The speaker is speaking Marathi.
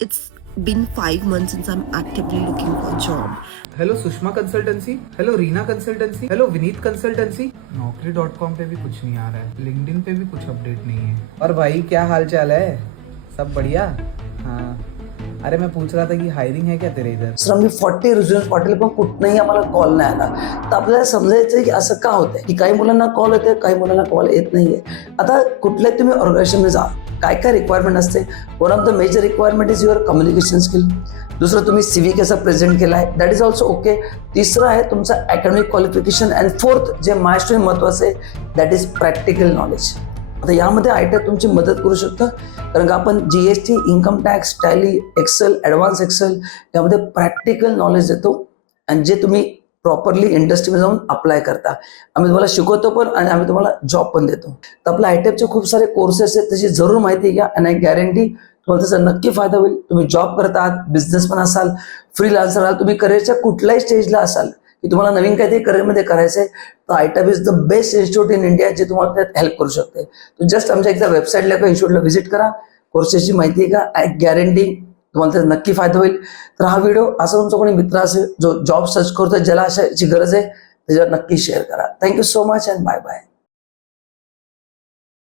It's been 5 months since I'm actively looking for a job. Hello Sushma consultancy, hello Reena consultancy, hello Vineet consultancy. Naukri.com पे भी कुछ नहीं आ रहा है, लिंक्डइन पे भी कुछ अपडेट नहीं है। और भाई क्या हाल चाल है? सब बढ़िया? हाँ, अरे मैं पूछ रहा था कि हायरिंग है क्या तेरे इधर? सर आम्ही 40 रिझल्ट पाठवले पण कुठनंही आम्हाला कॉल नाही आला. तर आपल्याला समजायचं की असं का होतंय की काही मुलांना कॉल येते, काही मुलांना कॉल येत नाहीये. आता कुठल्याही तुम्ही ऑर्गनायझेशनमध्ये जा, काय काय रिक्वायरमेंट असते. One of the major requirement is your communication skill. दुसरं तुम्ही CV कसा प्रेझेंट केला आहे, दॅट इज ऑल्सो ओके. तिसरं आहे तुमचं अकॅडमिक क्वालिफिकेशन. अँड फोर्थ जे माझ्या महत्वाचं आहे, दॅट इज प्रॅक्टिकल नॉलेज. आता यामध्ये ITI तुमची मदत करू शकतं, कारण का आपण GST, income tax, Tally, Excel, advance Excel यामध्ये प्रॅक्टिकल नॉलेज देतो आणि जे तुम्ही प्रॉपरली इंडस्ट्रीमध्ये जाऊन अप्लाय करता. आम्ही तुम्हाला शिकवतो पण आणि आम्ही तुम्हाला जॉब पण देतो. तर आपल्या ITIचे खूप सारे कोर्सेस आहेत, त्याची जरूर माहिती घ्या आणि गॅरंटी तुम्हाला त्याचा नक्की फायदा होईल. तुम्ही जॉब करता आहात, बिझनेस पण असाल, फ्रीलान्सर आहात, तुम्ही करिअरच्या कुठल्याही स्टेजला असाल की तुम्हाला नवीन काहीतरी करिअरमध्ये करायचं आहे, तर ITI is the best institute in India जे तुम्हाला त्यात हेल्प करू शकते. तर जस्ट आमच्या एकदा वेबसाईटला किंवा इन्स्टिट्यूटला व्हिजिट करा, कोर्सेसची माहिती घ्या, गॅरंटी तुम्हाला त्याचा नक्की फायदा होईल. तर हा व्हिडिओ असा तुमचा कोणी मित्र असेल जो जॉब सर्च करतोय, ज्याला अशाची गरज आहे, त्याच्यावर नक्की शेअर करा. Thank you so much and bye bye.